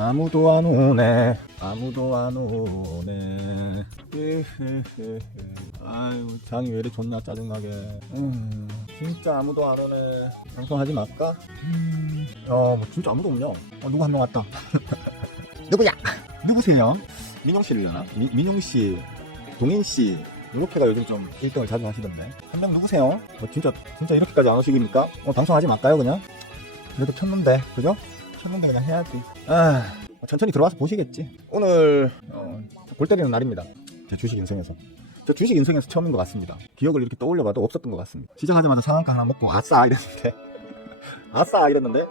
아무도 안 오네. 아무도 안 오네. 아유, 장이 왜 이리 좋냐, 짜증나게. 진짜 아무도 안 오네. 방송하지 말까? 뭐 진짜 아무도 없냐? 누구 한 명 왔다. 누구야? 누구세요? 민용씨려나? 민용씨, 동인씨. 이렇게가 요즘 좀 1등을 자주 하시던데. 한 명 누구세요? 진짜 이렇게까지 안 오시기니까? 방송하지 말까요, 그냥? 그래도 켰는데, 그죠? 켰는데 그냥 해야지. 천천히 들어와서 보시겠지. 오늘 골 때리는 날입니다. 제 주식 인생에서. 저 주식 인생에서 처음인 것 같습니다. 기억을 이렇게 떠올려봐도 없었던 것 같습니다. 시작하자마자 상한가 하나 먹고 아싸 이랬는데 아싸 이랬는데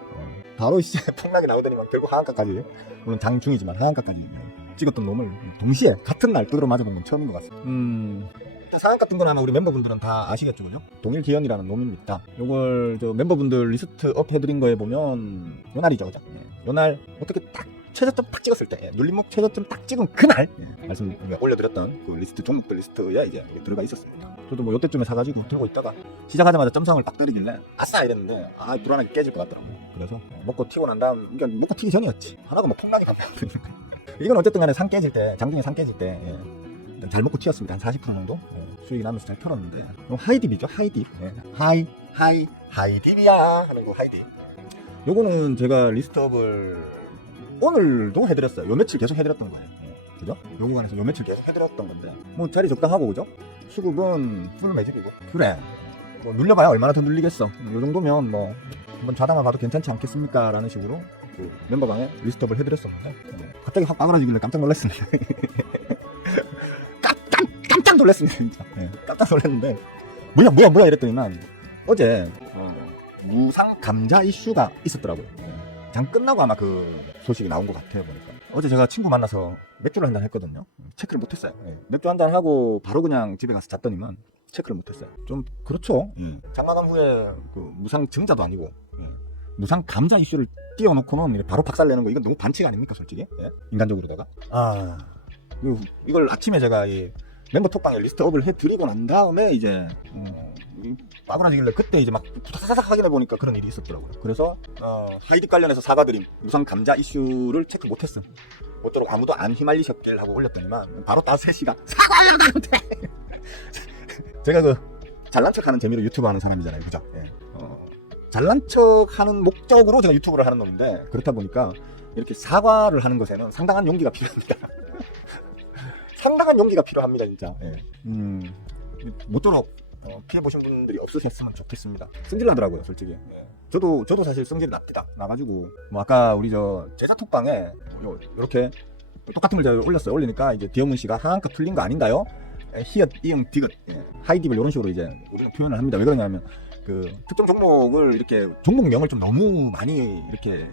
바로 이제 폭락이 나오더니만 결국 하한가까지, 물론 장중이지만 하한가까지 찍었던 놈을 동시에 같은 날 두드러 맞아본 건 처음인 것 같습니다. 상한가 뜬 건 아마 우리 멤버분들은 다 아시겠죠, 그죠? 동일기현이라는 놈입니다. 요걸 저 멤버분들 리스트업 해드린 거에 보면 요날이죠, 그죠? 요날 어떻게 딱 최저점 딱 찍었을 때, 눌림목 최저점 딱 찍은 그날 말씀 올려드렸던 그 리스트, 종목들 리스트에 이제 들어가 있었습니다. 저도 뭐 요때쯤에 사가지고 들고 있다가 시작하자마자 점상을 딱 때리길래 아싸 이랬는데 불안하게 깨질 것 같더라고요. 그래서 먹고 튀고 난 다음, 그러니까 먹고 튀기 전이었지. 하나가 뭐 폭락이 가면 이건 어쨌든 간에 상 깨질 때, 장중에 상 깨질 때 잘 먹고 튀었습니다. 한 40% 정도 수익이 나면서 잘 털었는데, 하이딥이죠, 하이딥. 하이딥이야 하는 거 하이딥. 요거는 제가 리스트업을 오늘도 해드렸어요. 요 며칠 계속 해드렸던 거예요. 그죠? 요 구간에서 요 며칠 계속 해드렸던 건데, 뭐 자리 적당하고, 그죠? 수급은 풀 매집이고. 그래, 뭐 눌려봐야 얼마나 더 눌리겠어. 요 정도면 뭐 한번 좌담아 봐도 괜찮지 않겠습니까? 라는 식으로 그 멤버방에 리스트업을 해드렸었는데, 갑자기 확 빠그라지길래 깜짝 놀랐습니다. 깜짝 놀랐습니다, 진짜. 깜짝 놀랐는데, 뭐야 이랬더니만 어제 무상 감자 이슈가 있었더라고요. 장 끝나고 아마 그 소식이 나온 것 같아요, 보니까. 어제 제가 친구 만나서 맥주를 한잔 했거든요. 체크를 못했어요. 맥주 한잔 하고 바로 그냥 집에 가서 잤더니만 체크를 못했어요. 좀 그렇죠. 장마감 후에 그 무상 증자도 아니고 무상 감자 이슈를 띄워놓고는 바로 박살내는 거, 이건 너무 반칙 아닙니까, 솔직히? 인간적으로다가. 이걸 아침에 제가 이 멤버 톡방에 리스트업을 해드리고 난 다음에 이제 빠그라지길래 그때 이제 막 부다사삭 확인해 보니까 그런 일이 있었더라고요. 그래서 하이딥 관련해서 사과드림, 무상 감자 이슈를 체크 못했음, 모쪼록 아무도 안 휘말리셨길 하고 올렸더니만 바로 5시가 사과해요 나한테. 제가 그 잘난 척하는 재미로 유튜브 하는 사람이잖아요, 그죠? 잘난 척하는 목적으로 제가 유튜브를 하는 놈인데, 그렇다 보니까 이렇게 사과를 하는 것에는 상당한 용기가 필요합니다. 상당한 용기가 필요합니다, 진짜. 모쪼록 피해보신 분들이 없으셨으면 좋겠습니다. 승질나더라고요, 솔직히. 저도 사실 승질이 납니다. 나가지고 뭐 아까 우리 저 제사 톡방에 이렇게 똑같은 걸 제가 올렸어요. 올리니까 이제 디어문 씨가 하한가 풀린 거 아닌가요? 히읗, 이응, 디귿, 하이딥을 이런 식으로 이제 우리는 표현을 합니다. 왜 그러냐면 그 특정 종목을 이렇게 종목명을 좀 너무 많이 이렇게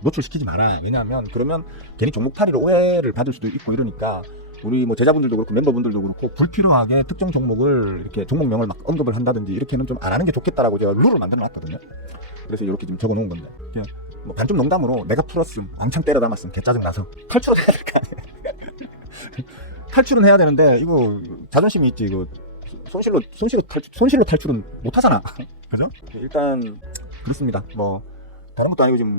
노출시키지 마라. 왜냐하면 그러면 괜히 종목 탈의로 오해를 받을 수도 있고 이러니까, 우리 뭐 제자분들도 그렇고 멤버분들도 그렇고 불필요하게 특정 종목을 이렇게 종목명을 막 언급을 한다든지 이렇게는 좀 안 하는 게 좋겠다라고 제가 룰을 만들어 놨거든요. 그래서 이렇게 지금 적어 놓은 건데, 그냥 뭐 반좀 농담으로 내가 풀었음, 왕창 때려 담았음, 개짜증 나서 탈출을 해야 될 거 아니야. 탈출은 해야 되는데 이거 자존심이 있지, 이거 손실로 탈출은 못 하잖아. 그죠? 일단 그렇습니다. 뭐 다른 것도 아니고 지금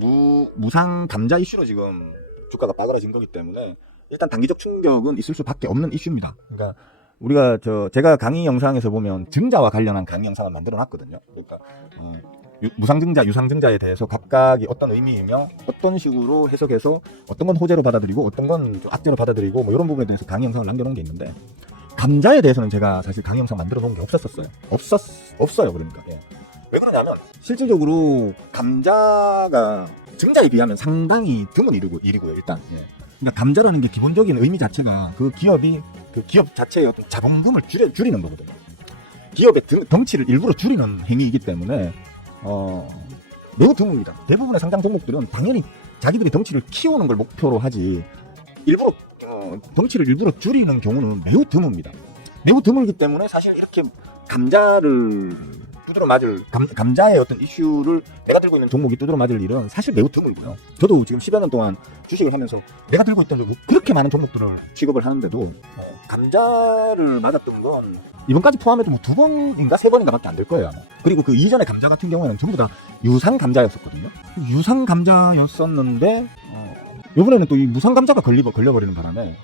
무상 감자 이슈로 지금 주가가 빠그라진 거기 때문에 일단 단기적 충격은 있을 수밖에 없는 이슈입니다. 그러니까 우리가 제가 강의 영상에서 보면 증자와 관련한 강의 영상을 만들어 놨거든요. 그러니까 무상증자, 유상증자에 대해서 각각이 어떤 의미이며 어떤 식으로 해석해서 어떤 건 호재로 받아들이고 어떤 건 악재로 받아들이고 뭐 이런 부분에 대해서 강의 영상을 남겨놓은 게 있는데, 감자에 대해서는 제가 사실 강의 영상 만들어 놓은 게 없었어요. 그러니까. 왜 그러냐면 실질적으로 감자가 증자에 비하면 상당히 드문 일이고요, 일단. 그러니까 감자라는 게 기본적인 의미 자체가 그 기업 자체의 어떤 자본금을 줄이는 거거든요. 기업의 덩치를 일부러 줄이는 행위이기 때문에 매우 드뭅니다. 대부분의 상장 종목들은 당연히 자기들이 덩치를 키우는 걸 목표로 하지, 일부러 덩치를 일부러 줄이는 경우는 매우 드뭅니다. 매우 드물기 때문에 사실 이렇게 감자를 두드러 맞을, 감자의 어떤 이슈를 내가 들고 있는 종목이 두드러 맞을 일은 사실 매우 드물고요. 저도 지금 10여 년 동안 주식을 하면서 내가 들고 있던 그렇게 많은 종목들을 취급을 하는데도 감자를 맞았던 건 이번까지 포함해도 뭐 2번인가 3번인가 밖에 안 될 거예요, 아마. 그리고 그 이전의 감자 같은 경우에는 전부 다 유상 감자였었거든요. 유상 감자였었는데 요번에는 또 이 무상감자가 걸려버리는 바람에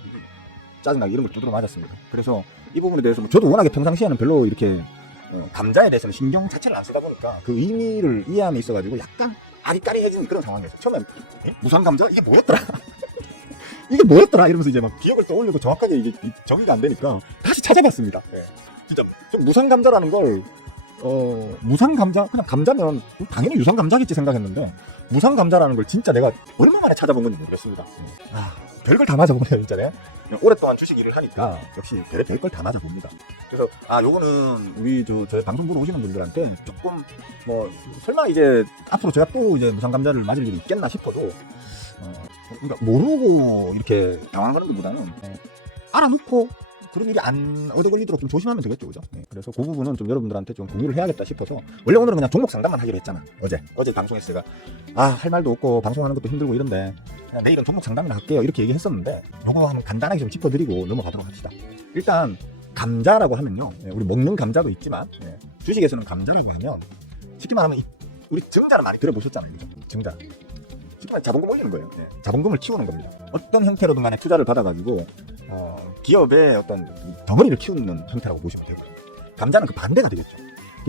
짜증나게 이런 걸 두드려 맞았습니다. 그래서 이 부분에 대해서 뭐 저도 워낙에 평상시에는 별로 이렇게 감자에 대해서는 신경 자체를 안 쓰다 보니까 그 의미를 이해함에 있어가지고 약간 아리까리해진 그런 상황이었어요. 처음엔 무상감자? 이게 뭐였더라? 이게 뭐였더라? 이러면서 이제 막 기억을 떠올리고 정확하게 이게 정리가 안 되니까 다시 찾아봤습니다. 네. 진짜 좀 무상감자라는 걸 무상감자? 그냥 감자면 당연히 유상감자겠지 생각했는데 무상감자라는 걸 진짜 내가 얼마 만에 찾아본 건지 모르겠습니다. 별걸 다 맞아보네요 진짜. 네. 오랫동안 주식 일을 하니까 역시 별걸 다 맞아봅니다. 그래서 요거는 우리 저희 방송 보러 오시는 분들한테 조금 뭐 설마 이제 앞으로 제가 또 이제 무상감자를 맞을 일이 있겠나 싶어도 그러니까 모르고 이렇게 당황하는 것보다는 알아놓고 그런 일이 안 얻어 걸리도록 좀 조심하면 되겠죠, 그죠? 네, 그래서 그 부분은 좀 여러분들한테 좀 공유를 해야겠다 싶어서 원래 오늘은 그냥 종목 상담만 하기로 했잖아. 어제 방송에서 제가 할 말도 없고 방송하는 것도 힘들고 이런데 그냥 내일은 종목 상담이나 할게요 이렇게 얘기했었는데 요거 한번 간단하게 좀 짚어드리고 넘어가도록 합시다. 일단 감자라고 하면요, 우리 먹는 감자도 있지만 주식에서는 감자라고 하면 쉽게 말하면 우리 증자를 많이 들어보셨잖아요, 그죠? 증자. 쉽게 말해 자본금 올리는 거예요. 자본금을 키우는 겁니다. 어떤 형태로든 간에 투자를 받아가지고 기업의 어떤 덩어리를 키우는 형태라고 보시면 되고요. 감자는 그 반대가 되겠죠.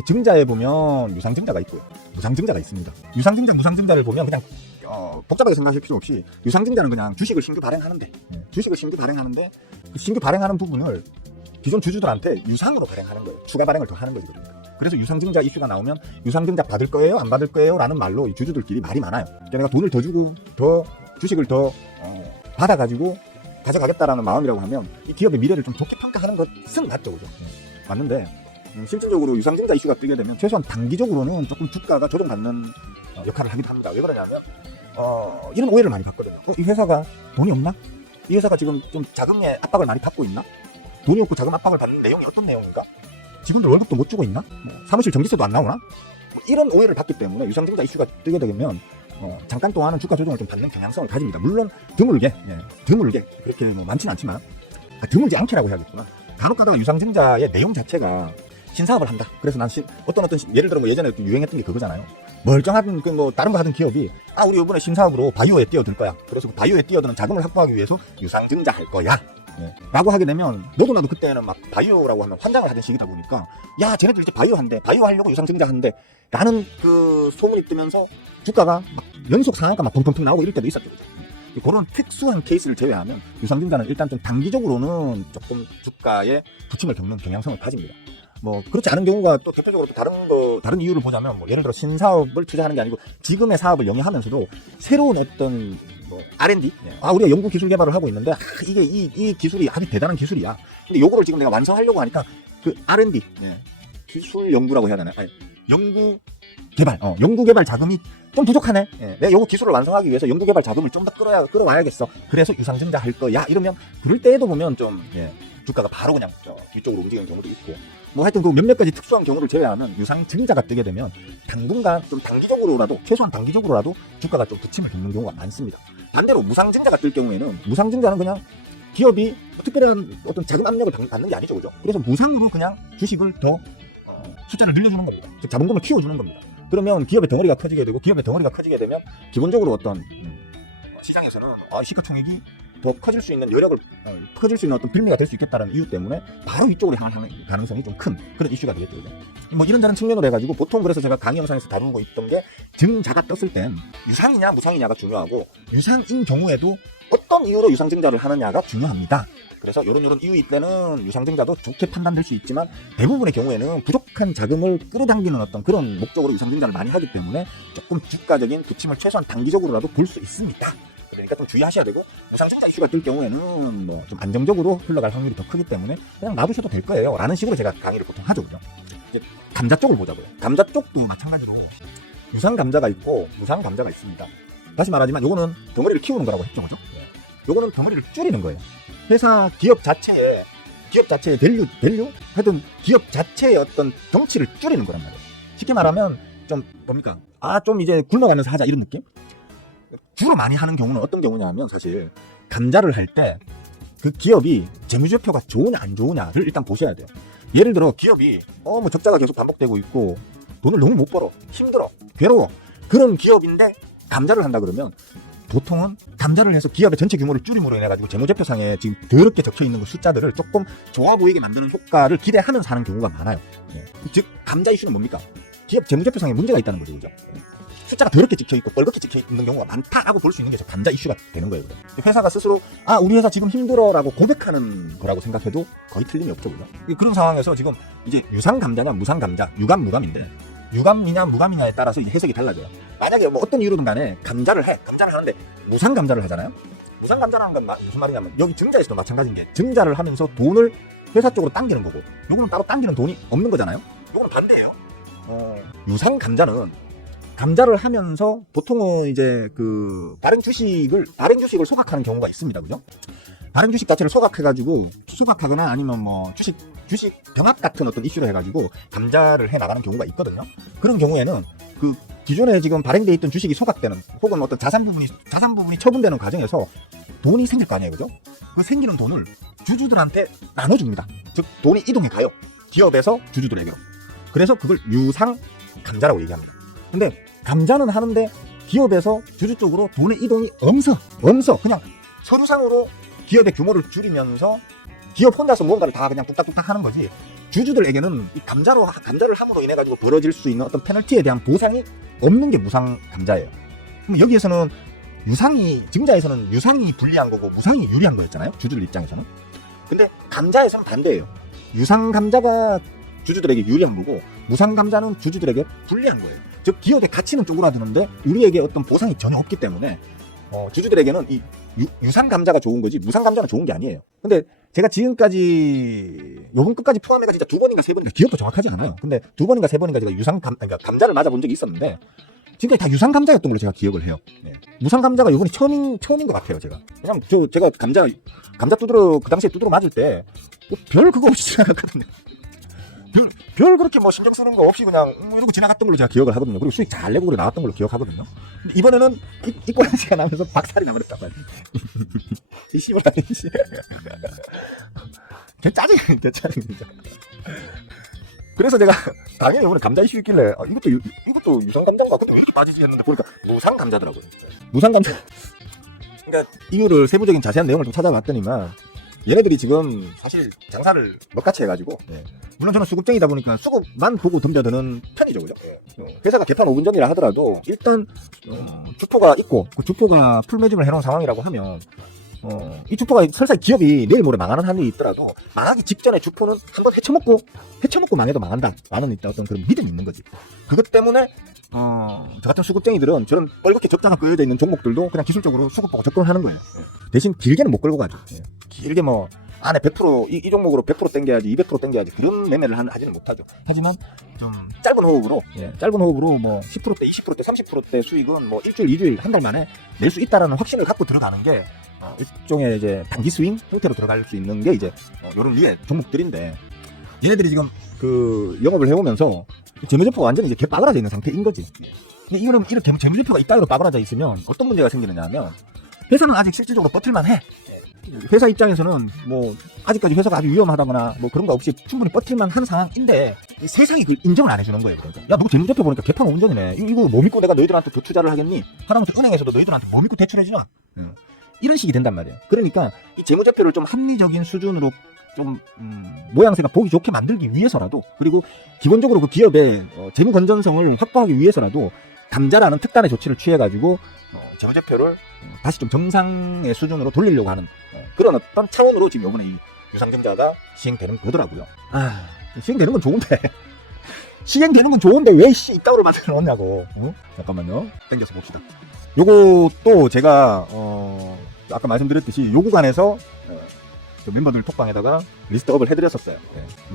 증자에 보면 유상증자가 있고요, 무상증자가 있습니다. 유상증자, 무상증자를 보면 그냥 복잡하게 생각하실 필요 없이 유상증자는 그냥 주식을 신규 발행하는데 그 신규 발행하는 부분을 기존 주주들한테 유상으로 발행하는 거예요. 추가 발행을 더 하는 거죠. 그래서 유상증자 이슈가 나오면 유상증자 받을 거예요? 안 받을 거예요? 라는 말로 이 주주들끼리 말이 많아요. 그러니까 내가 돈을 더 주고 더 주식을 더 받아가지고 가져가겠다라는 마음이라고 하면 이 기업의 미래를 좀 좋게 평가하는 것은 맞죠, 그죠? 맞는데 실질적으로 유상증자 이슈가 뜨게 되면 최소한 단기적으로는 조금 주가가 조정받는 역할을 하기도 합니다. 왜 그러냐면 이런 오해를 많이 받거든요. 이 회사가 돈이 없나? 이 회사가 지금 좀 자금의 압박을 많이 받고 있나? 돈이 없고 자금 압박을 받는 내용이 어떤 내용인가? 직원들 월급도 못 주고 있나? 사무실 전기세도 안 나오나? 이런 오해를 받기 때문에 유상증자 이슈가 뜨게 되면 잠깐 동안은 주가 조정을 좀 받는 경향성을 가집니다. 물론 드물게 그렇게 많지는 않지만 드물지 않게라고 해야겠구나. 간혹 가다가 유상증자의 내용 자체가 신사업을 한다. 그래서 난 어떤 예를 들어 예전에 유행했던 게 그거잖아요. 멀쩡한 다른 거 하던 기업이 우리 이번에 신사업으로 바이오에 뛰어들 거야. 그래서 그 바이오에 뛰어드는 자금을 확보하기 위해서 유상증자 할 거야. 라고 하게 되면 너도 나도 그때는 막 바이오라고 하면 환장을 하던 시기다 보니까 야 쟤네들 이제 바이오 한대, 바이오 하려고 유상증자 한대 라는 그 소문이 뜨면서 주가가 막 연속 상한가 막 펑펑펑 나오고 이럴 때도 있었죠. 그런 특수한 케이스를 제외하면 유상증자는 일단 좀 단기적으로는 조금 주가에 부침을 겪는 경향성을 가집니다. 뭐 그렇지 않은 경우가 또 대표적으로 또 다른 이유를 보자면 예를 들어 신사업을 투자하는 게 아니고 지금의 사업을 영위하면서도 새로운 어떤 R&D? 우리가 연구 기술 개발을 하고 있는데 이게 이 기술이 아주 대단한 기술이야. 근데 요거를 지금 내가 완성하려고 하니까 그 R&D 기술 연구라고 해야 되나? 연구 개발 자금이 좀 부족하네. 내가 요거 기술을 완성하기 위해서 연구 개발 자금을 좀 더 끌어와야겠어. 그래서 유상증자 할 거야. 이러면 그럴 때에도 보면 좀 주가가 바로 그냥 뒤쪽으로 움직이는 경우도 있고. 하여튼 그 몇몇 가지 특수한 경우를 제외하면 유상증자가 뜨게 되면 당분간 좀 최소한 단기적으로라도 주가가 좀 부침을 겪는 경우가 많습니다. 반대로 무상증자가 뜰 경우에는 무상증자는 그냥 기업이 특별한 어떤 자금 압력을 받는 게 아니죠, 그죠? 그래서 무상으로 그냥 주식을 더 숫자를 늘려주는 겁니다. 즉 자본금을 키워주는 겁니다. 그러면 기업의 덩어리가 커지게 되고 기업의 덩어리가 커지게 되면 기본적으로 어떤 시장에서는 시가총액이 더 커질 수 있는 여력을 커질 수 있는 어떤 빌미가 될 수 있겠다는 이유 때문에 바로 이쪽으로 향하는 가능성이 좀 큰 그런 이슈가 되겠죠. 이런저런 측면으로 해가지고 보통 그래서 제가 강의 영상에서 다루고 있던 게 증자가 떴을 땐 유상이냐 무상이냐가 중요하고 유상인 경우에도 어떤 이유로 유상증자를 하느냐가 중요합니다. 그래서 이런 이유일 때는 유상증자도 좋게 판단될 수 있지만 대부분의 경우에는 부족한 자금을 끌어당기는 어떤 그런 목적으로 유상증자를 많이 하기 때문에 조금 주가적인 부침을 최소한 단기적으로라도 볼 수 있습니다. 그러니까 좀 주의하셔야 되고 무상증자 이슈가 뜰 경우에는 좀 안정적으로 흘러갈 확률이 더 크기 때문에 그냥 놔두셔도 될 거예요 라는 식으로 제가 강의를 보통 하죠. 이제 감자 쪽을 보자고요. 감자 쪽도 마찬가지로 유상감자가 있고 무상감자가 있습니다. 다시 말하지만 요거는 덩어리를 키우는 거라고 했죠, 그죠? 요거는 덩어리를 줄이는 거예요. 회사 기업 자체의 밸류? 하여튼 기업 자체의 어떤 덩치를 줄이는 거란 말이에요. 쉽게 말하면 좀 뭡니까? 좀 이제 굶어가면서 하자 이런 느낌? 주로 많이 하는 경우는 어떤 경우냐 하면 사실 감자를 할 때 그 기업이 재무제표가 좋으냐 안 좋으냐를 일단 보셔야 돼요. 예를 들어 기업이 적자가 계속 반복되고 있고 돈을 너무 못 벌어, 힘들어, 괴로워 그런 기업인데 감자를 한다 그러면 보통은 감자를 해서 기업의 전체 규모를 줄임으로 인해 가지고 재무제표상에 지금 더럽게 적혀 있는 그 숫자들을 조금 좋아 보이게 만드는 효과를 기대하면서 하는 경우가 많아요. 예. 즉 감자 이슈는 뭡니까? 기업 재무제표상에 문제가 있다는 거죠, 그죠? 예. 숫자가 더럽게 찍혀 있고 뻘겋게 찍혀 있는 경우가 많다라고 볼 수 있는 게 감자 이슈가 되는 거예요. 그죠? 회사가 스스로 우리 회사 지금 힘들어라고 고백하는 거라고 생각해도 거의 틀림이 없죠, 그죠? 그런 상황에서 지금 이제 유상 감자냐 무상 감자, 유감 무감인데. 유감이냐 무감이냐에 따라서 이제 해석이 달라져요. 만약에 뭐 어떤 이유든 간에 감자를 하는데 무상 감자를 하잖아요. 무상 감자라는 건 무슨 말이냐면 여기 증자에서도 마찬가지인 게 증자를 하면서 돈을 회사 쪽으로 당기는 거고 요거는 따로 당기는 돈이 없는 거잖아요. 요거는 반대예요. 유상 감자는 감자를 하면서 보통은 이제 그 발행 주식을 소각하는 경우가 있습니다. 그죠? 발행 주식 자체를 소각하거나 아니면 뭐 주식 병합 같은 어떤 이슈로 해가지고 감자를 해 나가는 경우가 있거든요. 그런 경우에는 그 기존에 지금 발행돼 있던 주식이 소각되는 혹은 어떤 자산 부분이 처분되는 과정에서 돈이 생길 거 아니에요, 그죠? 그 생기는 돈을 주주들한테 나눠줍니다. 즉 돈이 이동해 가요. 기업에서 주주들에게로. 그래서 그걸 유상 감자라고 얘기합니다. 근데 감자는 하는데 기업에서 주주 쪽으로 돈의 이동이 엄서 그냥 서류상으로 기업의 규모를 줄이면서 기업 혼자서 무언가를 다 그냥 뚝딱뚝딱 하는 거지 주주들에게는 이 감자를 함으로 인해 가지고 벌어질 수 있는 어떤 페널티에 대한 보상이 없는 게 무상 감자예요. 그럼 여기에서는 증자에서는 유상이 불리한 거고 무상이 유리한 거였잖아요. 주주들 입장에서는. 근데 감자에서는 반대예요. 유상 감자가 주주들에게 유리한 거고 무상 감자는 주주들에게 불리한 거예요. 즉 기업의 가치는 쪼그라드는데 우리에게 어떤 보상이 전혀 없기 때문에 주주들에게는 이 유상 감자가 좋은 거지 무상 감자는 좋은 게 아니에요. 근데 제가 지금까지 요번 끝까지 포함해가 진짜 2번인가 3번인가 기억도 정확하지 않아요. 근데 2번인가 3번인가 제가 그러니까 감자를 맞아본 적이 있었는데 지금까지 다 유상 감자였던 걸로 제가 기억을 해요. 네. 무상 감자가 요번이 처음인 것 같아요. 왜냐면 제가 감자 그 당시에 두드러 맞을 때 별 그거 없이 지나갔거든요. 별 그렇게 뭐 신경 쓰는 거 없이 그냥 이러고 지나갔던 걸로 제가 기억을 하거든요. 그리고 수익 잘 내고 그래 나왔던 걸로 기억하거든요. 근데 이번에는 이꼬라지가 나면서 박살이 나버렸단 말이에요. 이 씨발 아니지. 개 짜증이 진짜. 그래서 제가 당연히 이번에 감자 이슈 있길래 이것도 유상 감자인가? 근데 왜 이렇게 빠지지 했는데 보니까 무상 감자더라고요. 무상 감자. 그러니까 이유를 세부적인 자세한 내용을 좀 찾아봤더니만 얘네들이 지금 사실 장사를 먹같이 해가지고 물론 저는 수급쟁이다 보니까 수급만 보고 덤벼드는 편이죠, 그죠? 회사가 개판 5분 전이라 하더라도 일단 주포가 있고 그 주포가 풀매집을 해놓은 상황이라고 하면 이 주포가 설사 기업이 내일 모레 망하는 한이 있더라도 망하기 직전에 주포는 한번 헤쳐먹고 망해도 망한다 라는 어떤 그런 믿음이 있는 거지. 그것 때문에 저 같은 수급쟁이들은 저런 뻘겋게 적자가 끄여져 있는 종목들도 그냥 기술적으로 수급 보고 접근을 하는 거예요. 대신 길게는 못 끌고 가죠. 길게 뭐 안에 100% 이 종목으로 100% 땡겨야지 200% 땡겨야지 그런 매매를 하지는 못하죠. 하지만 좀 짧은 호흡으로 뭐 10%대 20%대 30%대 수익은 뭐 일주일 2주일 한 달 만에 낼 수 있다라는 확신을 갖고 들어가는 게 일종의 이제 단기 스윙 형태로 들어갈 수 있는 게 이제 요런 류의 종목들인데 얘네들이 지금 그 영업을 해오면서 재무제표가 완전히 이제 개 빠그라져 있는 상태인 거지. 근데 이거는 이렇게 재무제표가 이따위로 빠그라져 있으면 어떤 문제가 생기느냐 하면 회사는 아직 실질적으로 버틸만 해. 회사 입장에서는 뭐 아직까지 회사가 아주 위험하다거나 뭐 그런 거 없이 충분히 버틸만 한 상황인데 세상이 그걸 인정을 안 해주는 거예요. 그러니까 야, 너 재무제표 보니까 개판 5분 전이네. 이거 뭐 믿고 내가 너희들한테 더 투자를 하겠니? 하다못해 은행에서도 너희들한테 뭐 믿고 대출해주나? 이런 식이 된단 말이에요. 그러니까 이 재무제표를 좀 합리적인 수준으로 좀 모양새가 보기 좋게 만들기 위해서라도 그리고 기본적으로 그 기업의 재무 건전성을 확보하기 위해서라도 감자라는 특단의 조치를 취해가지고 재무제표를 다시 좀 정상의 수준으로 돌리려고 하는 그런 어떤 차원으로 지금 이번에 이 유상증자가 시행되는 거더라고요. 시행되는 건 좋은데 왜 이따위로 만들어 놓냐고. 잠깐만요. 땡겨서 봅시다. 요것도 제가 아까 말씀드렸듯이 요 구간에서 멤버들 톡방에다가 리스트업을 해드렸었어요.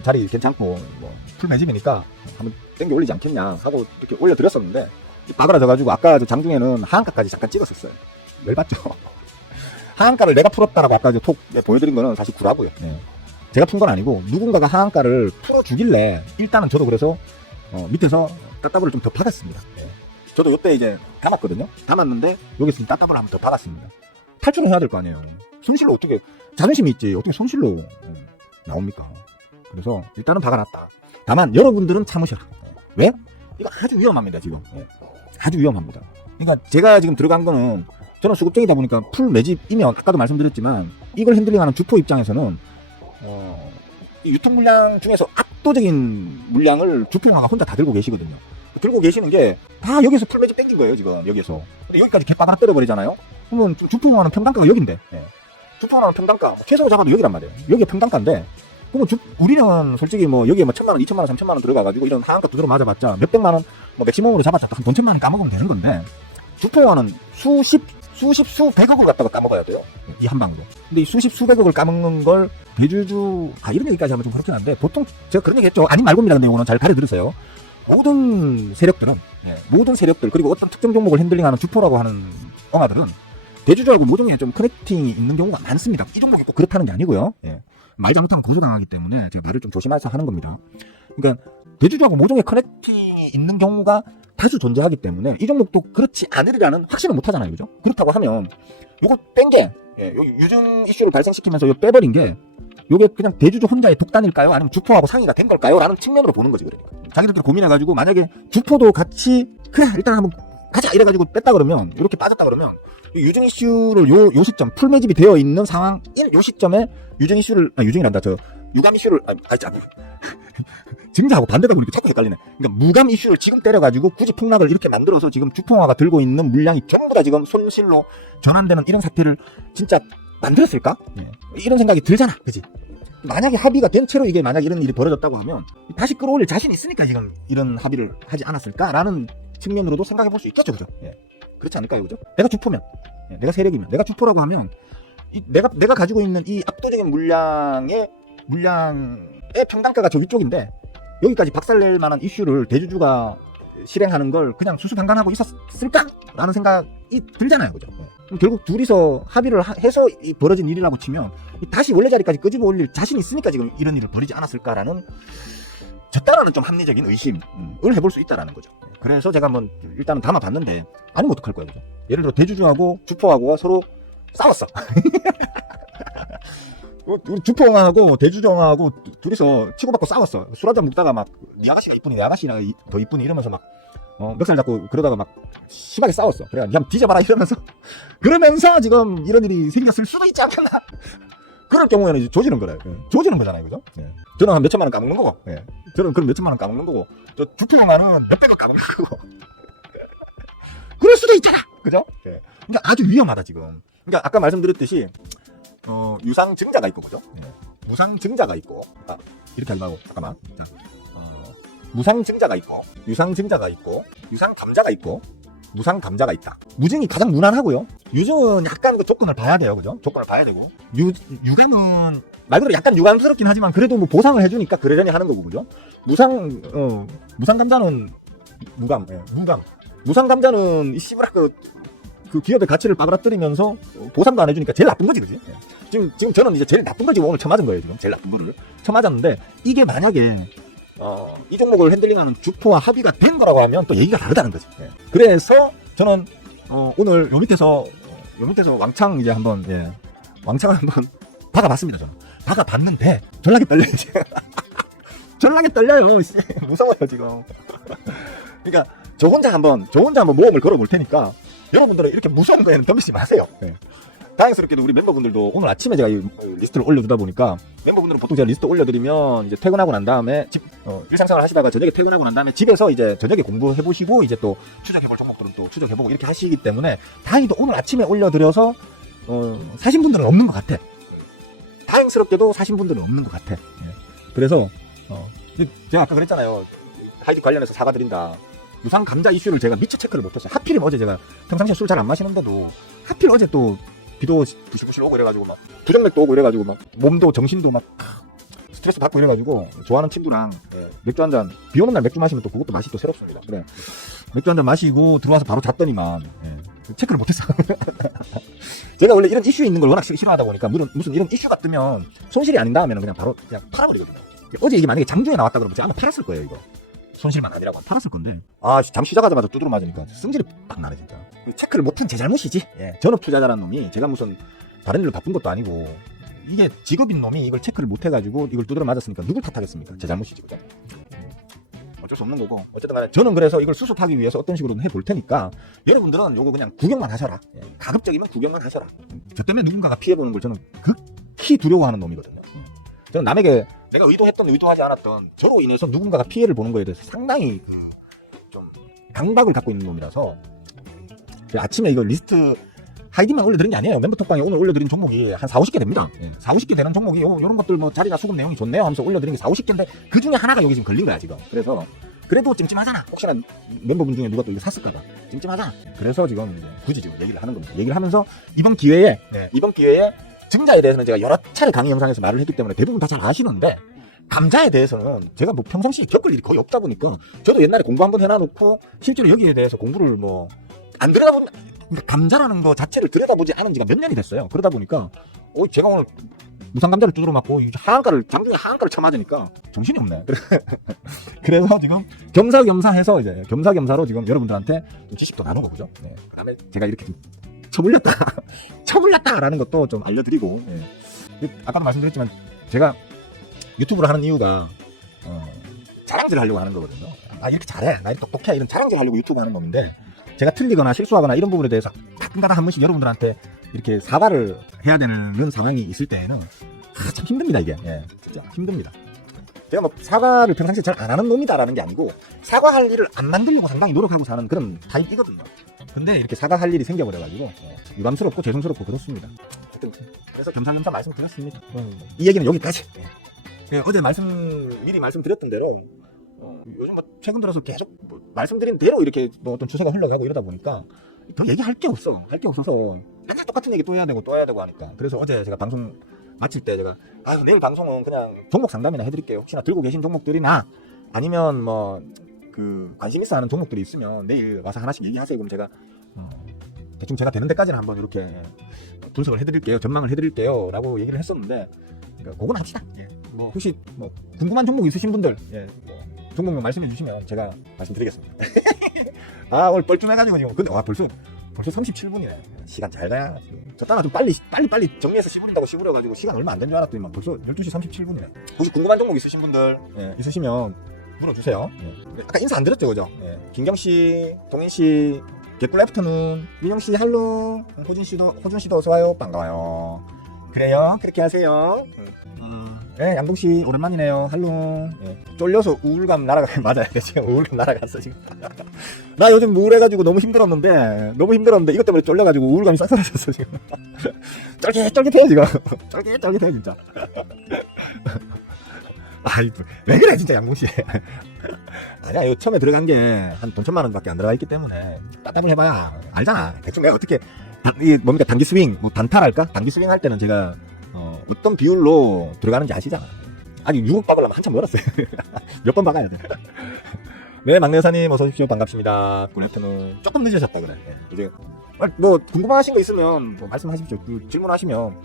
자리 괜찮고 뭐 풀매집이니까 한번 땡겨 올리지 않겠냐 하고 이렇게 올려드렸었는데 빠그라져가지고 아까 장중에는 하한가까지 잠깐 찍었었어요. 열받죠. 하한가를 내가 풀었다라고 아까 톡 보여드린 거는 사실 구라고요. 제가 푼 건 아니고 누군가가 하한가를 풀어주길래 일단은 저도 그래서 밑에서 따따블을 좀 더 박았습니다. 저도 이때 이제 담았거든요. 담았는데 여기서 따따블을 한번 더 박았습니다. 탈출을 해야 될 거 아니에요. 손실로 어떻게 자존심이 있지 어떻게 손실로 나옵니까? 그래서 일단은 박아놨다. 다만 여러분들은 참으셔라. 왜? 이거 아주 위험합니다. 지금 아주 위험합니다. 그러니까 제가 지금 들어간 거는 저는 수급쟁이다 보니까 풀 매집이면 아까도 말씀드렸지만 이걸 핸들링하는 주포 입장에서는 이 유통 물량 중에서 압도적인 물량을 주포용화가 혼자 다 들고 계시거든요. 들고 계시는 게 다 여기서 풀 매집 땡긴 거예요 지금 여기서. 근데 여기까지 개빠바라 때려버리잖아요. 그러면 주포용화는 평단가가 여긴데, 주포용화는 평단가 최소 잡아도 여기란 말이에요. 여기가 평단가인데, 그러면 우리는 솔직히 뭐 여기에 뭐 1,000만원, 2,000만원, 3,000만원 들어가가지고 이런 하한가 두드러 맞아봤자 몇백만원, 뭐 맥시멈으로 잡았자 한 돈 1,000만원 까먹으면 되는 건데, 주포용화는 수백억을 갖다가 까먹어야 돼요. 이 한 방으로. 근데 이 수백억을 까먹는 걸 대주주, 이런 얘기까지 하면 좀 그렇긴 한데, 보통 제가 그런 얘기 했죠. 아닌 말고입니다. 근데 이거는 잘 가려들으세요. 모든 세력들은, 모든 세력들, 그리고 어떤 특정 종목을 핸들링하는 주포라고 하는 엉아들은 대주주하고 모종에 좀 커넥팅이 있는 경우가 많습니다. 이 종목이 꼭 그렇다는 게 아니고요. 말 잘못하면 고소당하기 때문에 제가 말을 좀 조심해서 하는 겁니다. 그러니까 대주주하고 모종에 커넥팅이 있는 경우가 다수 존재하기 때문에 이 종목도 그렇지 않으리라는 확신을 못 하잖아요. 그죠? 그렇다고 하면 요거 뺀 게, 여기 유증 이슈를 발생시키면서 요 빼버린 게 요게 그냥 대주주 혼자의 독단일까요? 아니면 주포하고 상의가 된 걸까요? 라는 측면으로 보는 거지. 그러니까 자기들끼리 고민해가지고 만약에 주포도 같이 그래 일단 한번 가자 이래가지고 뺐다 그러면, 이렇게 빠졌다 그러면 유증 이슈를 요 시점 풀 매집이 되어 있는 상황인 요 시점에 유증 이슈를 유증이란다 유감 이슈를 증자하고 반대다 보니까 자꾸 헷갈리네. 그러니까 무감 이슈를 지금 때려가지고 굳이 폭락을 이렇게 만들어서 지금 주포화가 들고 있는 물량이 전부 다 지금 손실로 전환되는 이런 사태를 진짜 만들었을까? 이런 생각이 들잖아, 그지? 만약에 합의가 된 채로 이게 만약 이런 일이 벌어졌다고 하면 다시 끌어올릴 자신이 있으니까 지금 이런 합의를 하지 않았을까라는 측면으로도 생각해 볼 수 있겠죠, 그죠? 그렇지 않을까요, 그죠? 내가 주포면, 내가 세력이면, 내가 주포라고 하면 내가 가지고 있는 이 압도적인 물량의 평단가가 저 위쪽인데 여기까지 박살낼 만한 이슈를 대주주가 실행하는 걸 그냥 수수방관하고 있었을까라는 생각이 들잖아요, 그죠? 그럼 결국 둘이서 합의를 해서 벌어진 일이라고 치면 다시 원래 자리까지 끄집어 올릴 자신이 있으니까 지금 이런 일을 벌이지 않았을까라는 저 따라는 좀 합리적인 의심을 해볼 수 있다라는 거죠. 그래서 제가 한번 일단은 담아봤는데 아니면 어떡할 거예요, 그죠? 예를 들어 대주주하고 주포하고 서로 싸웠어. 우리 주포하고 대주정하고 둘이서 치고받고 싸웠어. 술 한잔 먹다가 막 네 아가씨가 이쁘니 내 아가씨가 더 이쁘니 이러면서 막 멱살 잡고 그러다가 막 심하게 싸웠어. 그래 한번 뒤져봐라 이러면서 그러면서 지금 이런 일이 생겼을 수도 있지 않겠나. 그럴 경우에는 이제 조지는 거래요. 조지는 거잖아요, 그죠? 저는 한 몇천만 원 까먹는 거고, 저는 그럼 몇천만 원 까먹는 거고, 저 주포용화는 몇백억 까먹는 거고. 그럴 수도 있잖아, 그죠? 그러니까 아주 위험하다 지금. 그러니까 아까 말씀드렸듯이 유상증자가 있고, 그죠? 무상증자가 있고, 이렇게 하지 말고 잠깐만. 무상증자가 있고, 유상증자가 있고, 유상감자가 있고, 무상감자가 있다. 무증이 가장 무난하고요. 유증은 약간 그 조건을 봐야 돼요, 그죠? 조건을 봐야 되고, 유감은 말 그대로 약간 유감스럽긴 하지만 그래도 뭐 보상을 해주니까 그러려니 하는 거고, 그죠? 무상감자는 무감. 무상감자는 이 씨부라 그 기업의 가치를 빠그라뜨리면서 보상도 안 해주니까 제일 나쁜 거지, 그지? 지금 저는 이제 제일 나쁜 걸 지금 오늘 쳐맞은 거예요, 지금. 제일 나쁜 거를 쳐맞았는데, 이게 만약에, 이 종목을 핸들링하는 주포와 합의가 된 거라고 하면 또 얘기가 다르다는 거지. 그래서 저는, 오늘 요 밑에서 왕창 이제 한번, 왕창을 한번 박아봤습니다, 저는. 박아봤는데, 전락이 떨려요, 지금. 전락이 떨려요, 무서워요, 지금. 그러니까, 저 혼자 한번 모험을 걸어볼 테니까, 여러분들은 이렇게 무서운 거에는 덤비지 마세요. 다행스럽게도 우리 멤버분들도 오늘 아침에 제가 이 리스트를 올려두다 보니까 멤버분들은 보통 제가 리스트 올려드리면 이제 퇴근하고 난 다음에 일상생활 하시다가 저녁에 퇴근하고 난 다음에 집에서 이제 저녁에 공부해보시고 이제 또 추적해볼 종목들은 또 추적해보고 이렇게 하시기 때문에 다행히도 오늘 아침에 올려드려서 사신 분들은 없는 것 같아. 다행스럽게도 사신 분들은 없는 것 같아. 그래서 제가 아까 그랬잖아요. 하이드 관련해서 사과드린다. 무상 감자 이슈를 제가 미처 체크를 못했어요. 하필이면 어제 제가 평상시에 술 잘 안 마시는데도 하필 어제 또 비도 부실부실 오고 이래가지고 막 부정맥도 오고 이래가지고 막 몸도 정신도 막 스트레스 받고 이래가지고 좋아하는 친구랑 맥주 한잔, 비 오는 날 맥주 마시면 또 그것도 맛이 또 새롭습니다. 그래 맥주 한잔 마시고 들어와서 바로 잤더니만 체크를 못했어요. 제가 원래 이런 이슈 있는 걸 워낙 싫어하다 보니까 무슨 이런 이슈가 뜨면 손실이 아닌 다음에는 그냥 바로 그냥 팔아버리거든요. 어제 이게 만약에 장중에 나왔다 그러면 제가 아마 팔았을 거예요. 이거 손실만 아니라고 팔았을 건데 잠시 시작하자마자 두드러 맞으니까 승질이 딱 나네 진짜. 체크를 못한 제 잘못이지. 전업 투자자라는 놈이 제가 무슨 다른 일로 바쁜 것도 아니고 이게 직업인 놈이 이걸 체크를 못해가지고 이걸 두드러 맞았으니까 누굴 탓하겠습니까? 제 잘못이지, 그죠? 어쩔 수 없는 거고 어쨌든 간에 저는 그래서 이걸 수습하기 위해서 어떤 식으로든 해볼 테니까 여러분들은 요거 그냥 구경만 하셔라. 가급적이면 구경만 하셔라. 저 때문에 누군가가 피해보는 걸 저는 극히 두려워하는 놈이거든요. 저는 남에게 내가 의도했던 의도하지 않았던 저로 인해서 누군가가 피해를 보는 거에 대해서 상당히 좀 강박을 갖고 있는 놈이라서 아침에 이거 리스트 하이디만 올려드린 게 아니에요. 멤버톡방에 오늘 올려드린 종목이 한 4, 50개 됩니다. 4, 50개 되는 종목이 요런 것들 뭐 자리나 수급 내용이 좋네요 하면서 올려드린 게 4, 50개인데 그 중에 하나가 여기 지금 걸린 거야 지금. 그래서 그래도 찜찜하잖아. 혹시나 멤버분 중에 누가 또 이거 샀을까봐 찜찜하잖아. 그래서 지금 이제 굳이 지금 얘기를 하는 겁니다. 얘기를 하면서 이번 기회에 증자에 대해서는 제가 여러 차례 강의 영상에서 말을 했기 때문에 대부분 다 잘 아시는데 감자에 대해서는 제가 뭐 평상시에 겪을 일이 거의 없다 보니까 저도 옛날에 공부 한번 해놔놓고 실제로 여기에 대해서 공부를 뭐 안 들여다보면 그러니까 감자라는 거 자체를 들여다보지 않은 지가 몇 년이 됐어요. 그러다 보니까 제가 오늘 무상 감자를 두드러 맞고 장중에 하한가를 쳐맞으니까 정신이 없네. 그래서 지금 겸사겸사해서 이제 겸사겸사로 지금 여러분들한테 좀 지식도 나누고 그죠? 네. 그다음에 제가 이렇게 좀 처물렸다라는 것도 좀 알려드리고 아까도 말씀드렸지만 제가 유튜브를 하는 이유가 자랑질 하려고 하는 거거든요. 나 이렇게 잘해, 나 이렇게 똑똑해 이런 자랑질 하려고 유튜브 하는 건데 제가 틀리거나 실수하거나 이런 부분에 대해서 가끔가다 한 번씩 여러분들한테 이렇게 사과를 해야 되는 상황이 있을 때에는 참 힘듭니다 이게. 진짜 힘듭니다. 제가 뭐 사과를 평상시에 잘 안 하는 놈이다라는 게 아니고 사과할 일을 안 만들려고 상당히 노력하고 사는 그런 타입이거든요. 근데 이렇게 사과할 일이 생겨버려가지고 유감스럽고 죄송스럽고 그렇습니다. 그래서 겸사겸사 말씀드렸습니다. 이 얘기는 여기까지. 어제 미리 말씀드렸던 대로 요즘 뭐 최근 들어서 계속 뭐 말씀드린 대로 이렇게 뭐 어떤 추세가 흘러가고 이러다 보니까 더 얘기할 게 없어서 맨날 똑같은 얘기 또 해야 되고 하니까 그래서 어제 제가 방송 마칠 때 제가 내일 방송은 그냥 종목 상담이나 해드릴게요. 혹시나 들고 계신 종목들이나 아니면 뭐 관심 있어 하는 종목들이 있으면 내일 와서 하나씩 얘기하세요. 그럼 제가 대충 제가 되는 데까지는 한번 이렇게 분석을 해드릴게요. 전망을 해드릴게요. 라고 얘기를 했었는데 그건 합시다. 뭐 혹시 뭐 궁금한 종목 있으신 분들 뭐 종목명 말씀해 주시면 제가 말씀드리겠습니다. 오늘 뻘쭘해가지고 지금 근데 벌써 37분이네. 시간 잘 가야. 쳤다가 좀 빨리 정리해서 씹으려가지고 시간 얼마 안 된 줄 알았더니 벌써 12시 37분이네. 혹시 궁금한 종목 있으신 분들 있으시면 물어주세요. 아까 인사 안 드렸죠, 그죠? 김경씨, 동인씨, 개꿀 애프터눈, 민영씨 할로, 호준씨도 어서와요. 반가워요. 그래요, 그렇게 하세요. 양동씨 오랜만이네요. 할로. 쫄려서 우울감 날아가. 맞아요. 지금 우울감 날아갔어 지금. 나 요즘 우울해가지고 너무 힘들었는데 이것 때문에 쫄려가지고 우울감이 싹 사라졌어 지금. 쫄깃해 지금. 쫄깃해 진짜. 왜 그래 진짜 양동씨. 아니야, 이거 처음에 들어간 게 한 돈 1,000만 원밖에 안 들어가 있기 때문에 따따블 해봐야 알잖아. 대충 내가 어떻게 뭡니까 단기 스윙 뭐 단타랄까? 단기 스윙 할 때는 제가 어떤 비율로 들어가는지 아시잖아. 아니 6억 박으려면 한참 멀었어요. 몇 번 박아야 돼. 네, 막내 여사님 어서 오십시오. 반갑습니다. 굿애프터눈. 조금 늦으셨다 그래. 이제 뭐 궁금하신 거 있으면 뭐 말씀하십시오. 질문하시면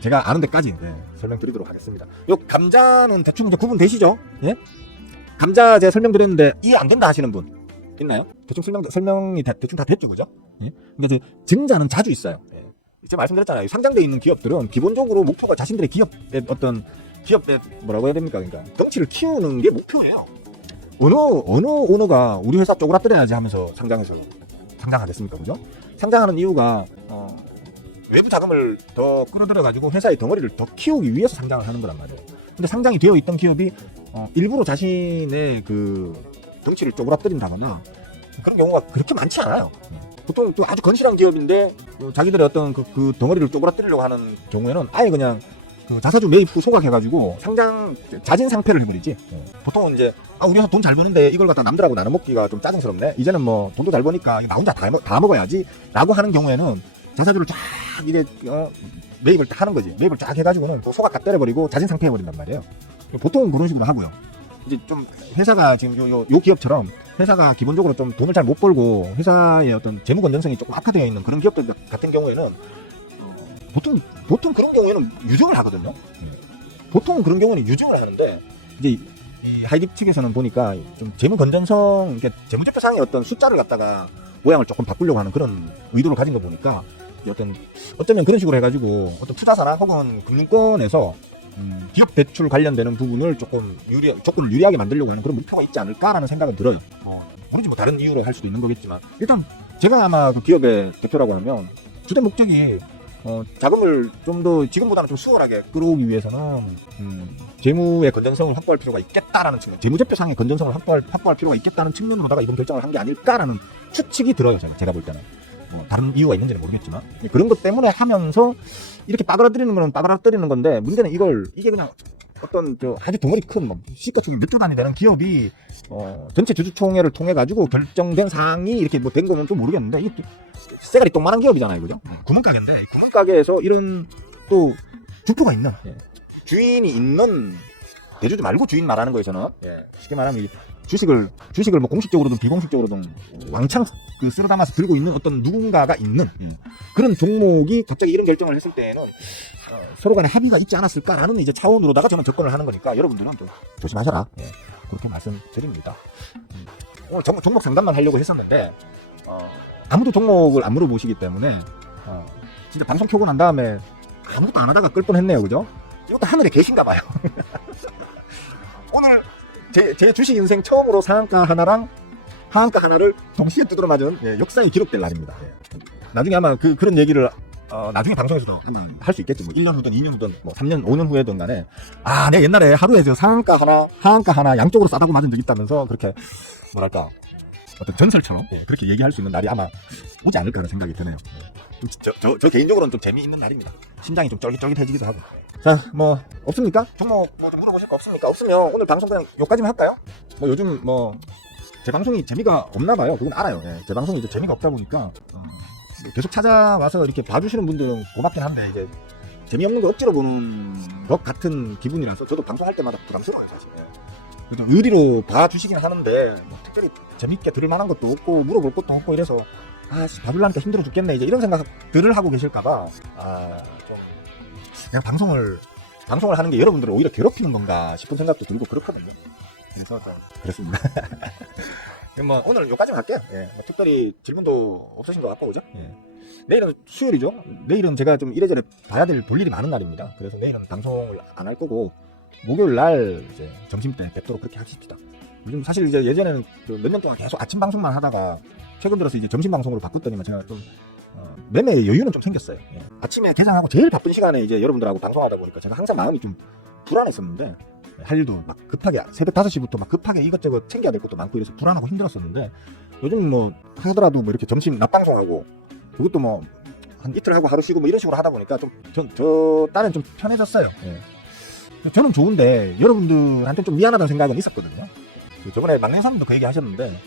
제가 아는 데까지 설명드리도록 하겠습니다. 요 감자는 대충 이제 구분되시죠? 예? 감자 제가 설명드렸는데 이해 안 된다 하시는 분 있나요? 대충 설명이 대충 다 됐죠, 그죠? 예? 그러니까 증자는 자주 있어요. 제가 말씀드렸잖아요. 상장돼 있는 기업들은 기본적으로 목표가 자신들의 기업의 뭐라고 해야 됩니까? 그러니까 덩치를 키우는 게 목표예요. 어느 오너가 우리 회사 쪼그라뜨려야지 하면서 상장하겠습니까, 그죠? 상장하는 이유가 외부 자금을 더 끌어들여가지고 회사의 덩어리를 더 키우기 위해서 상장을 하는 거란 말이에요. 근데 상장이 되어 있던 기업이 일부러 자신의 덩치를 쪼그라뜨린다거나 그런 경우가 그렇게 많지 않아요. 보통 또 아주 건실한 기업인데 자기들의 어떤 그 덩어리를 쪼그라뜨리려고 하는 경우에는 아예 그냥 자사주 매입 후 소각해가지고 자진 상폐를 해버리지. 보통은 이제 우리 회사 돈 잘 버는데 이걸 갖다 남들하고 나눠 먹기가 좀 짜증스럽네. 이제는 뭐 돈도 잘 버니까 나 혼자 다 먹어야지 라고 하는 경우에는 자사주를 쫙 이게 매입을 딱 하는 거지. 매입을 쫙 해가지고는 또 소각 다 때려버리고 자진 상폐해버린단 말이에요. 보통은 그런 식으로 하고요. 이제 좀 회사가 지금 요 기업처럼 회사가 기본적으로 좀 돈을 잘 못 벌고 회사의 어떤 재무 건전성이 조금 악화되어 있는 그런 기업들 같은 경우에는 보통 그런 경우에는 유증을 하거든요. 보통 그런 경우는 유증을 하는데 이제 이 하이딥 측에서는 보니까 좀 재무 건전성, 그러니까 재무제표상의 어떤 숫자를 갖다가 모양을 조금 바꾸려고 하는 그런 의도를 가진 거 보니까 어쩌면 그런 식으로 해가지고 어떤 투자사나 혹은 금융권에서 기업 대출 관련되는 부분을 조금 유리하게 만들려고 하는 그런 목표가 있지 않을까라는 생각은 들어요. 모르지 뭐 다른 이유로 할 수도 있는 거겠지만 일단 제가 아마 그 기업의 대표라고 하면 주된 목적이 자금을 좀 더 지금보다는 좀 수월하게 끌어오기 위해서는 재무의 건전성을 확보할 필요가 있겠다라는 측면, 재무제표상의 건전성을 확보할 필요가 있겠다는 측면으로다가 이번 결정을 한 게 아닐까라는 추측이 들어요. 제가 볼 때는. 다른 이유가 있는지는 모르겠지만 그런 것 때문에 하면서 이렇게 빠그라뜨리는 거는 빠그라뜨리는 건데 문제는 이게 그냥 어떤 아주 덩어리 큰 C가축이 몇 조 단위 되는 기업이 전체 주주총회를 통해 가지고 결정된 사항이 이렇게 뭐 된 거는 또 모르겠는데 이게 쇠가리 똥만한 기업이잖아요, 그죠? 구멍가게인데 이 구멍가게에서 이런 또 주표가 있는 주인이 있는 대주주 말고 주인 말하는 거에서는 쉽게 말하면 이 주식을 뭐 공식적으로든 비공식적으로든 왕창 쓸어 담아서 들고 있는 어떤 누군가가 있는 그런 종목이 갑자기 이런 결정을 했을 때에는 서로 간에 합의가 있지 않았을까라는 이제 차원으로다가 저는 접근을 하는 거니까 여러분들은 좀 조심하셔라. 그렇게 말씀드립니다. 오늘 종목 상담만 하려고 했었는데 아무도 종목을 안 물어보시기 때문에 진짜 방송 켜고 난 다음에 아무것도 안 하다가 끌 뻔했네요, 그죠? 이것도 하늘에 계신가 봐요. 오늘 제 주식 인생 처음으로 상한가 하나를 동시에 두드려 맞은 역사에 기록될 날입니다. 나중에 아마 그런 얘기를 나중에 방송에서도 아마 할 수 있겠죠. 뭐 1년 후든 2년 후든 뭐 3년 5년 후에든 간에 내가 옛날에 하루에 상한가 하나 양쪽으로 싸다고 맞은 적 있다면서 그렇게 뭐랄까 어떤 전설처럼 그렇게 얘기할 수 있는 날이 아마 오지 않을까 하는 생각이 드네요. 저 개인적으로는 좀 재미있는 날입니다. 심장이 좀 쫄깃쫄깃해지기도 하고. 자, 뭐 없습니까? 종목 뭐 좀 물어보실 거 없습니까? 없으면 오늘 방송 그냥 여기까지만 할까요? 뭐 요즘 제 방송이 재미가 없나 봐요. 그건 알아요. 제 방송이 이제 재미가 없다 보니까 계속 찾아와서 이렇게 봐주시는 분들은 고맙긴 한데 이제 재미없는 거 억지로 보는 것 같은 기분이라서 저도 방송할 때마다 부담스러워요, 사실. 그래도 의리로 봐주시긴 하는데 특별히 재밌게 들을 만한 것도 없고 물어볼 것도 없고 이래서 봐주려니까 힘들어 죽겠네 이제 이런 생각들을 하고 계실까봐 좀 그냥 방송을 하는 게 여러분들을 오히려 괴롭히는 건가 싶은 생각도 들고 그렇거든요. 그래서 좀 그렇습니다. 뭐 오늘 여기까지만 할게요. 뭐 특별히 질문도 없으신 것 같고 그죠? 내일은 수요일이죠. 내일은 제가 좀 이래저래 봐야 될 볼 일이 많은 날입니다. 그래서 내일은 방송을 안 할 거고 목요일 날 이제 점심때 뵙도록 그렇게 하십시다. 요즘 사실 이제 예전에는 몇 년 동안 계속 아침 방송만 하다가 최근 들어서 이제 점심 방송으로 바꿨더니만 제가 좀 매매의 여유는 좀 생겼어요. 아침에 개장하고 제일 바쁜 시간에 이제 여러분들하고 방송하다 보니까 제가 항상 마음이 좀 불안했었는데 할 일도 막 급하게 새벽 5시부터 막 급하게 이것저것 챙겨야 될 것도 많고 이래서 불안하고 힘들었었는데 요즘 뭐 하더라도 뭐 이렇게 점심 낮 방송하고 그것도 뭐 한 이틀 하고 하루 쉬고 뭐 이런 식으로 하다 보니까 좀 저 딴엔 좀 편해졌어요. 저는 좋은데 여러분들한테 좀 미안하다는 생각은 있었거든요. 저번에 막내사님도 그 얘기 하셨는데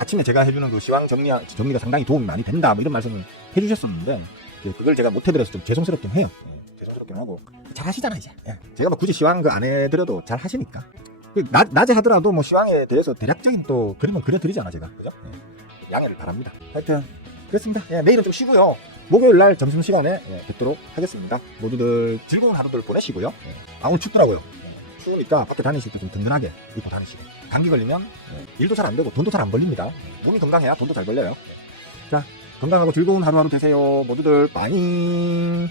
아침에 제가 해주는 그 시황 정리가 상당히 도움이 많이 된다 뭐 이런 말씀을 해주셨었는데 그걸 제가 못 해드려서 좀 죄송스럽긴 해요. 죄송스럽긴 하고 잘 하시잖아 이제. 제가 뭐 굳이 시황 안 해드려도 잘 하시니까. 낮에 하더라도 뭐 시황에 대해서 대략적인 또 그림은 그려드리잖아 제가, 그죠? 양해를 바랍니다. 하여튼 그렇습니다. 내일은 좀 쉬고요. 목요일 날 점심시간에 뵙도록 하겠습니다. 모두들 즐거운 하루들 보내시고요. 오늘 춥더라고요. 추우니까 밖에 다니실 때 좀 든든하게 입고 다니시고 감기 걸리면 일도 잘 안 되고 돈도 잘 안 벌립니다. 몸이 건강해야 돈도 잘 벌려요. 자, 건강하고 즐거운 하루하루 되세요. 모두들 빠잉.